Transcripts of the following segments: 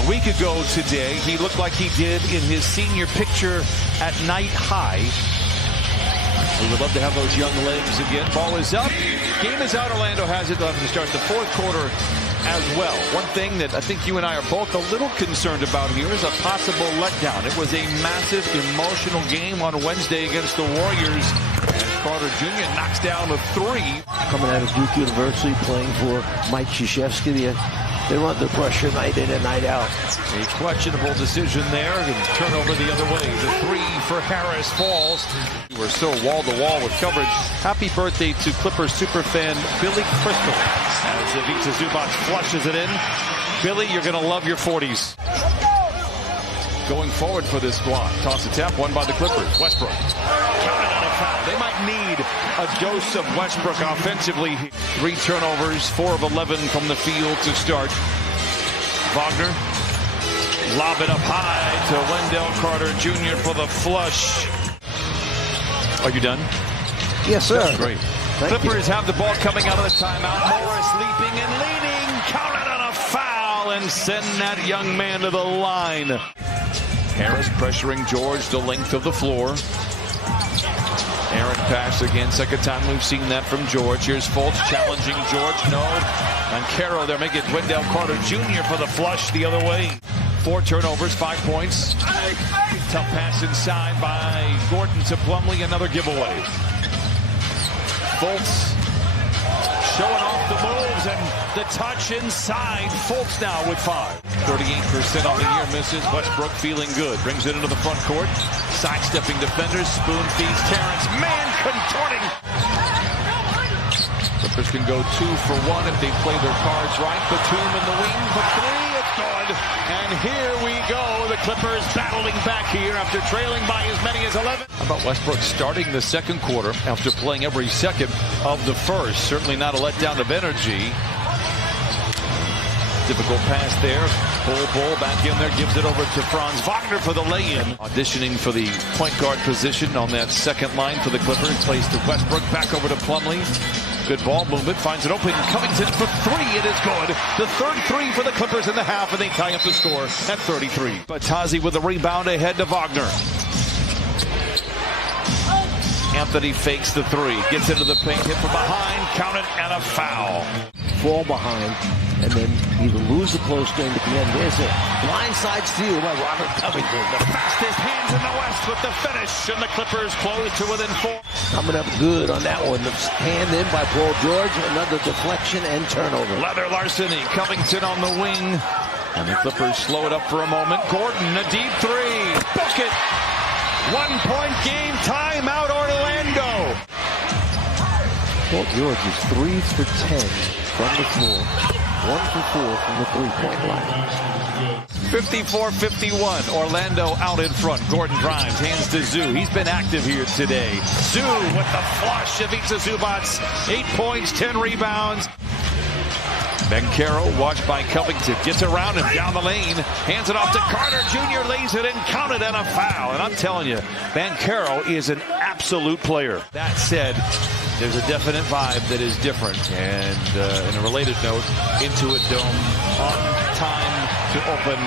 A week ago today, he looked like he did in his senior picture at Night High. We would love to have those young legs again. Ball is up. Game is out. Orlando has it. They'll have to start the fourth quarter as well. One thing that I think you and I are both a little concerned about here is a possible letdown. It was a massive emotional game on Wednesday against the Warriors. As Carter Jr. knocks down a three. Coming out of Duke University, playing for Mike Krzyzewski. They're under pressure night in and night out. A questionable decision there, and turnover the other way. The three for Harris falls. We're so wall-to-wall with coverage. Happy birthday to Clippers superfan Billy Crystal as Ivica Zubac flushes it in. Billy, you're going to love your 40s. Going forward for this squad. Toss a tap, won by the Clippers. Westbrook. Counted on a foul. They might need a dose of Westbrook offensively. 3 turnovers, 4 of 11 from the field to start. Wagner. Lob it up high to Wendell Carter Jr. for the flush. Are you done? Yes, sir. That's great. Clippers have the ball coming out of the timeout. Morris leaping and leaning. Counted on a foul and send that young man to the line. Harris pressuring George the length of the floor. Aaron pass again. Second time we've seen that from George. Here's Fultz challenging George. No. And Caro, they're making Wendell Carter Jr. for the flush the other way. 4 turnovers, 5 points. Tough pass inside by Gordon to Plumlee. Another giveaway. Fultz showing off the moves and the touch inside. Fultz now with 5. 38% on the year misses. Westbrook feeling good. Brings it into the front court. Sidestepping defenders. Spoon feeds Terrence. Man contorting. Clippers can go 2 for 1 if they play their cards right. Batum in the wing for 3. It's good. And here we go. The Clippers battling back here after trailing by as many as 11. How about Westbrook starting the second quarter after playing every second of the first? Certainly not a letdown of energy. Difficult pass there. Bull back in there, gives it over to Franz Wagner for the lay-in. Auditioning for the point guard position on that second line for the Clippers. Plays to Westbrook, back over to Plumlee. Good ball movement, finds it open. Covington for 3, it is good. The third 3 for the Clippers in the half, and they tie up the score at 33. Batazi with the rebound ahead to Wagner. Anthony fakes the 3, gets into the paint, hit from behind, counted, and a foul. Fall behind, and then either lose the close game at the end. There's a blindside steal by Robert Covington. The fastest hands in the West with the finish, and the Clippers close to within 4. Coming up good on that one. The hand in by Paul George, another deflection and turnover. Leather larceny, Covington on the wing, and the Clippers slow it up for a moment. Gordon, a deep 3, book it. 1-point game, timeout Orlando. Paul George is 3 for 10 from the floor, 1 for 4 from the 3-point line. 54-51, Orlando out in front. Gordon drives, hands to Zoo. He's been active here today. Zoo with the flush. Ivica Zubac, 8 points, 10 rebounds. Banchero, watched by Covington, gets around him down the lane, hands it off to Carter Jr., lays it in, counted, and a foul. And I'm telling you, Banchero is an absolute player. That said, there's a definite vibe that is different. And in a related note, Intuit Dome on time to open.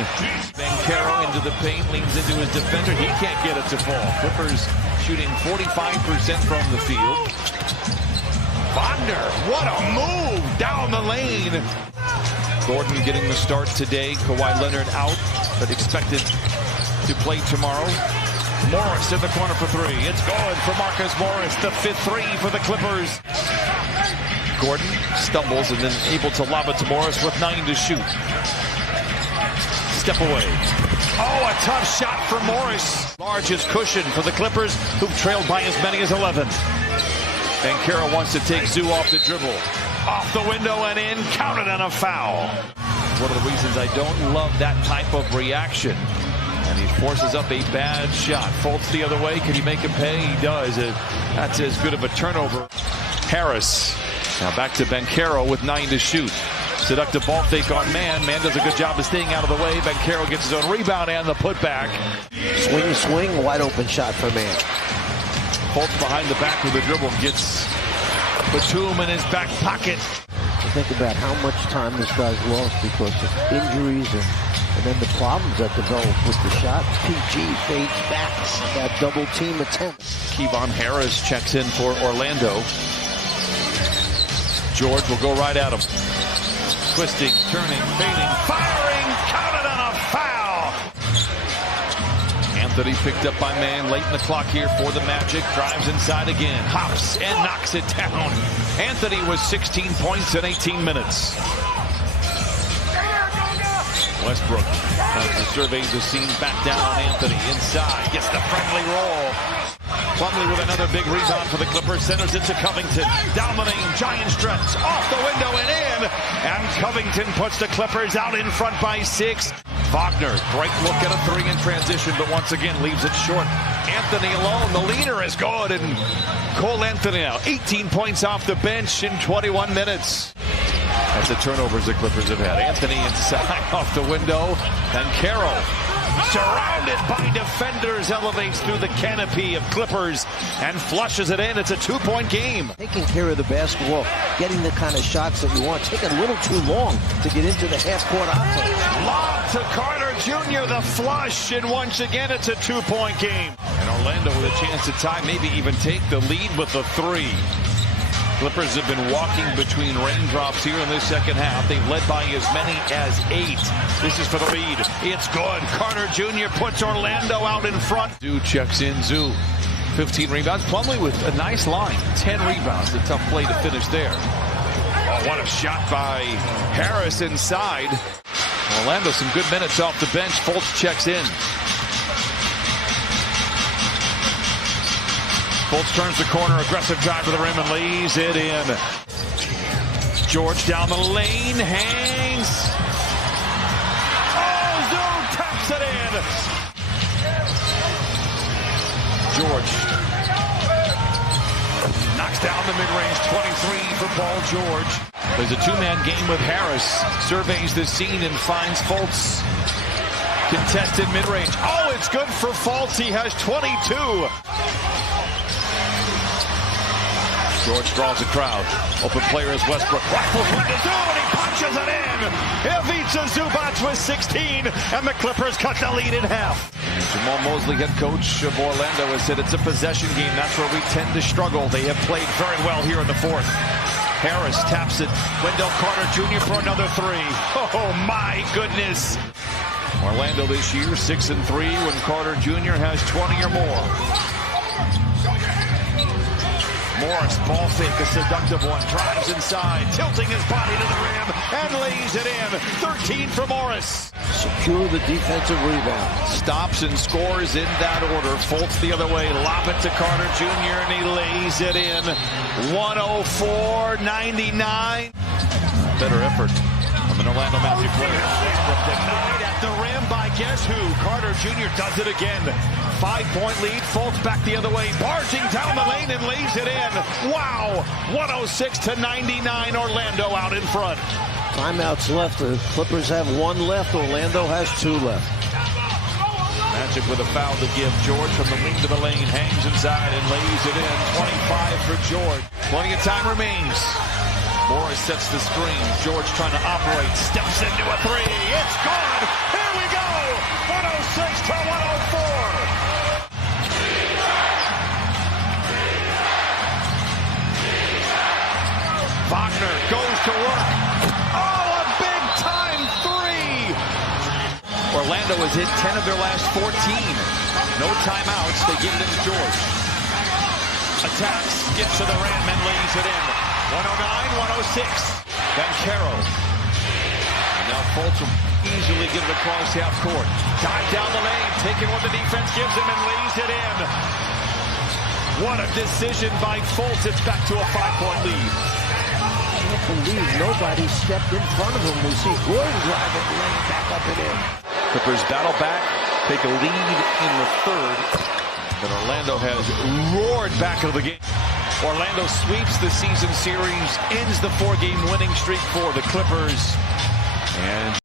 Banchero into the paint, leans into his defender. He can't get it to fall. Clippers shooting 45% from the field. Wagner, what a move down the lane. Gordon getting the start today. Kawhi Leonard out, but expected to play tomorrow. Morris in the corner for 3. It's good for Marcus Morris, the 5th 3 for the Clippers. Gordon stumbles and then able to lob it to Morris with 9 to shoot. Step away. Oh, a tough shot for Morris. Largest cushion for the Clippers, who've trailed by as many as 11. Banchero wants to take Zoo off the dribble. Off the window and in, counted on a foul. One of the reasons I don't love that type of reaction. And he forces up a bad shot. Fultz the other way. Can he make him pay? He does. That's as good of a turnover. Harris. Now back to Banchero with 9 to shoot. Seductive ball fake on Man. Man does a good job of staying out of the way. Banchero gets his own rebound and the putback. Swing, wide open shot for Man. Fultz behind the back with the dribble, gets Batum in his back pocket. Think about how much time this guy's lost because of injuries and And then the problems that develop with the shot. PG fades back. That double team attempt. Kevon Harris checks in for Orlando. George will go right at him. Twisting, turning, fading, firing, counted on a foul. Anthony picked up by man late in the clock here for the Magic. Drives inside again, hops and knocks it down. Anthony was 16 points in 18 minutes. Westbrook surveys the scene, back down on Anthony. Inside, gets the friendly roll. Plumlee with another big rebound for the Clippers. Centers it to Covington. Down the lane, giant stretch. Off the window and in. And Covington puts the Clippers out in front by 6. Wagner, great look at a 3 in transition, but once again leaves it short. Anthony alone, the leader is good. And Cole Anthony now, 18 points off the bench in 21 minutes. That's the turnovers the Clippers have had. Anthony inside off the window. And Carroll, surrounded by defenders, elevates through the canopy of Clippers and flushes it in. It's a 2-point game. Taking care of the basketball, getting the kind of shots that you want. Taking a little too long to get into the half-court offense. Lob to Carter Jr., the flush, and once again it's a 2-point game. And Orlando with a chance to tie, maybe even take the lead with a 3. Clippers have been walking between raindrops here in this second half. They've led by as many as 8. This is for the lead. It's good. Carter Jr. puts Orlando out in front. Zoo checks in. Zoo, 15 rebounds. Plumlee with a nice line. 10 rebounds. A tough play to finish there. Oh, what a shot by Harris inside. Orlando, some good minutes off the bench. Fultz checks in. Fultz turns the corner, aggressive drive to the rim and lays it in. George down the lane, hangs. Oh, Zoo taps it in. George knocks down the mid-range, 23 for Paul George. There's a 2-man game with Harris. Surveys the scene and finds Fultz. Contested mid-range. Oh, it's good for Fultz. He has 22. George draws a crowd. Open player is Westbrook. Rifles one to Zoo, and he punches it in. Ivica Zubac with 16, and the Clippers cut the lead in half. Jamal Mosley, head coach of Orlando, has said it's a possession game. That's where we tend to struggle. They have played very well here in the 4th. Harris taps it. Wendell Carter Jr. for another 3. Oh, my goodness. Orlando this year, 6-3, when Carter Jr. has 20 or more. Morris, ball fake, a seductive one, drives inside, tilting his body to the rim, and lays it in. 13 for Morris. Secure the defensive rebound. Stops and scores in that order. Fultz the other way, lob it to Carter Jr., and he lays it in. 104-99. Better effort from an Orlando Magic player. Westbrook denied at the rim by guess who? Carter Jr. does it again. 5-point lead. Fultz back the other way, barging down the lane and lays it in. Wow! 106-99. Orlando out in front. Timeouts left. The Clippers have 1 left. Orlando has 2 left. Magic with a foul to give. George from the wing to the lane, hangs inside and lays it in. 25 for George. Plenty of time remains. Morris sets the screen. George trying to operate. Steps into a 3. It's good. Here we go. 106-104. Wagner goes to work. Oh, a big-time 3! Orlando has hit 10 of their last 14. No timeouts. They give it to George. Attacks, gets to the rim and lays it in. 109-106. Banchero. And now Fultz will easily get it across half court. Dive down the lane, taking what the defense gives him and lays it in. What a decision by Fultz. It's back to a 5-point lead. I can't believe nobody stepped in front of him. We see Gordon drive it, lane back up and in. Clippers battle back, take a lead in the 3rd. But Orlando has roared back into the game. Orlando sweeps the season series, ends the 4-game winning streak for the Clippers. And